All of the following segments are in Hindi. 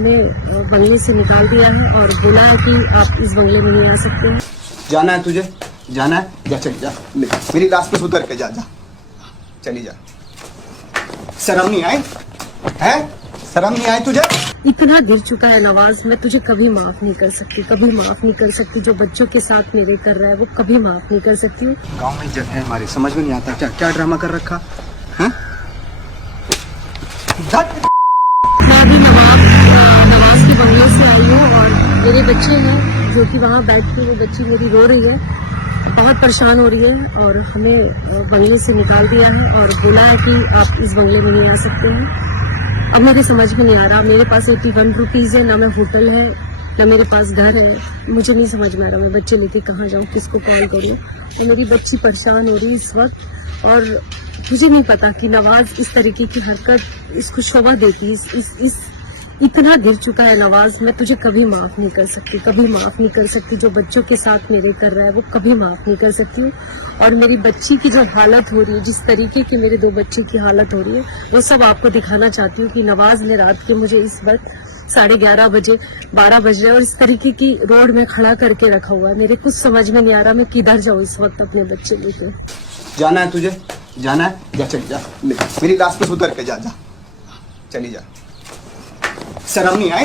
हमें बंगले से निकाल दिया है और बोला है कि आप इस बंगले में नहीं आ सकते हैं। जाना है तुझे, जाना है, जा चल जा, मेरी लाश पे उतर के जा जा, चली जा। शर्म नहीं आई है? शर्म नहीं आई तुझे? इतना गिर चुका है नवाज, मैं तुझे कभी माफ नहीं कर सकती, कभी माफ नहीं कर सकती। जो बच्चों के साथ मेरे कर रहा है वो कभी माफ नहीं कर सकती। गांव में इज्जत है हमारी, समझ में नहीं आता क्या क्या ड्रामा कर रखा है? मैं अभी नवाज के बंगले से आई हूँ और मेरे बच्चे हैं जो कि वहाँ बैठ के, वो बच्ची मेरी रो रही है, बहुत परेशान हो रही है और हमें बंगले से निकाल दिया है और बोला है कि आप इस बंगले में नहीं आ सकते हैं। अब मेरे समझ में नहीं आ रहा, मेरे पास 81 रुपीज है, ना मैं होटल है ना मेरे पास घर है, मुझे नहीं समझ में आ रहा मैं बच्चे लेके कहाँ जाऊँ, किसको कॉल करूँ। और मेरी बच्ची परेशान हो रही है इस वक्त और मुझे नहीं पता कि नवाज इस तरीके की हरकत इसको शोभा देती। इस इतना गिर चुका है नवाज, मैं तुझे कभी माफ नहीं कर सकती, कभी माफ नहीं कर सकती। जो बच्चों के साथ मेरे कर रहा है वो कभी माफ नहीं कर सकती। और मेरी बच्ची की जो हालत हो रही है, जिस तरीके की मेरे 2 बच्चे की हालत हो रही है, वो सब आपको दिखाना चाहती हूँ कि नवाज ने रात के मुझे इस वक्त 11:30 बजे 12 बज रहे और इस तरीके की रोड में खड़ा करके रखा हुआ है। मेरे कुछ समझ में नहीं आ रहा मैं किधर जाऊँ इस वक्त अपने बच्चे लेके। जाना है तुझे, जाना है, जा चल जा, मेरी लाश पे उतर के जा जा, चली जा। शर्म नहीं आई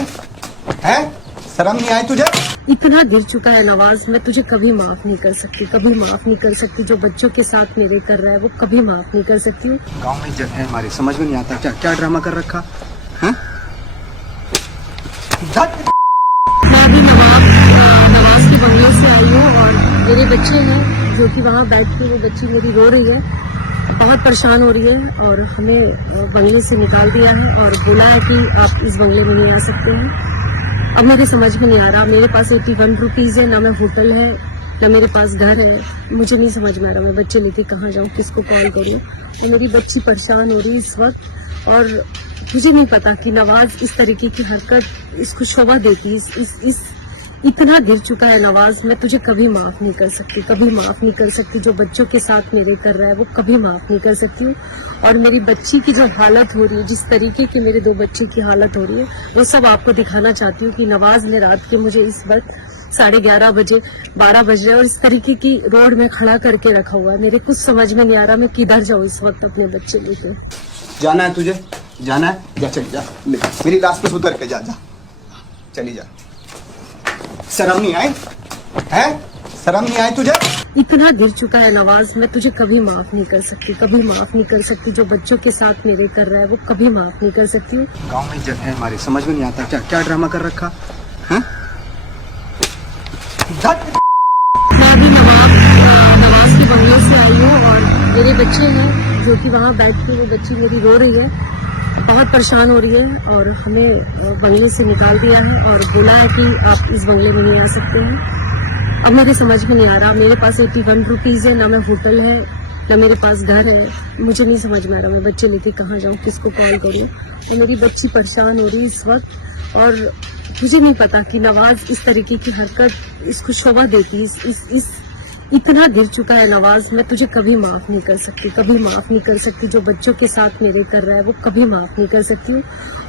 है? शर्म नहीं आई तुझे? इतना गिर चुका है नवाज, मैं तुझे कभी माफ नहीं कर सकती, कभी माफ नहीं कर सकती। जो बच्चों के साथ मेरे कर रहा है वो कभी माफ नहीं कर सकती। गांव में इज्जत है हमारी, समझ में नहीं आता क्या क्या ड्रामा कर रखा है? मैं अभी नवाज के बंगले से आई हूँ और मेरे बच्चे हैं जो कि वहाँ बैठ के, वो बच्ची मेरी रो रही है, बहुत परेशान हो रही है और हमें बंगले से निकाल दिया है और बोला है कि आप इस बंगले में नहीं आ सकते हैं। अब मेरे समझ में नहीं आ रहा, मेरे पास 81 रुपीज है, ना मैं होटल है ना मेरे पास घर है, मुझे नहीं समझ में आ रहा मैं बच्चे लेके कहाँ जाऊँ, किसको कॉल करूँ। और मेरी बच्ची परेशान हो रही है इस वक्त और मुझे नहीं पता कि नवाज इस तरीके की हरकत इसको शोभा देती। इतना गिर चुका है नवाज, मैं तुझे कभी माफ नहीं कर सकती, कभी माफ नहीं कर सकती। जो बच्चों के साथ मेरे कर रहा है वो कभी माफ नहीं कर सकती। और मेरी बच्ची की जो हालत हो रही है, जिस तरीके की मेरे 2 बच्चे की हालत हो रही है, वो सब आपको दिखाना चाहती हूँ कि नवाज ने रात के मुझे इस वक्त 11:30 बजे 12 बज रहे और इस तरीके की रोड में खड़ा करके रखा हुआ है। मेरे कुछ समझ में नहीं आ रहा मैं किधर जाऊँ इस वक्त अपने बच्चे लेके। जाना है तुझे, जाना है, जा चल जा, मेरी लाश पे उतर के जा जा, चली जा। शर्म नहीं आई है? शर्म नहीं आई तुझे? इतना गिर चुका है नवाज, मैं तुझे कभी माफ नहीं कर सकती, कभी माफ नहीं कर सकती। जो बच्चों के साथ मेरे कर रहा है वो कभी माफ नहीं कर सकती। गांव में इज्जत है हमारी, समझ में नहीं आता क्या क्या ड्रामा कर रखा है? मैं अभी नवाज के बंगले से आई हूँ और मेरे बच्चे हैं जो कि वहाँ बैठ के, वो बच्ची मेरी रो रही है, बहुत परेशान हो रही है और हमें बंगले से निकाल दिया है और बोला है कि आप इस बंगले में नहीं आ सकते हैं। अब मेरे समझ में नहीं आ रहा, मेरे पास 81 रुपीज है, ना मैं होटल है ना मेरे पास घर है, मुझे नहीं समझ में आ रहा मैं बच्चे लेके कहाँ जाऊँ, किसको कॉल करूँ। और मेरी बच्ची परेशान हो रही है इस वक्त और मुझे नहीं पता कि नवाज इस तरीके की हरकत इसको शोभा देती। इतना गिर चुका है नवाज, मैं तुझे कभी माफ नहीं कर सकती, कभी माफ नहीं कर सकती। जो बच्चों के साथ मेरे कर रहा है वो कभी माफ नहीं कर सकती।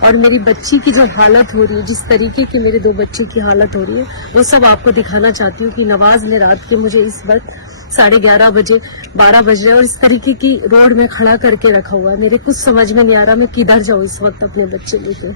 और मेरी बच्ची की जो हालत हो रही है, जिस तरीके की मेरे 2 बच्चे की हालत हो रही है, वो सब आपको दिखाना चाहती हूँ कि नवाज ने रात के मुझे इस वक्त 11:30 बजे 12 बज रहे और इस तरीके की रोड में खड़ा करके रखा हुआ है। मेरे कुछ समझ में नहीं आ रहा मैं किधर जाऊँ इस वक्त अपने बच्चे लेके।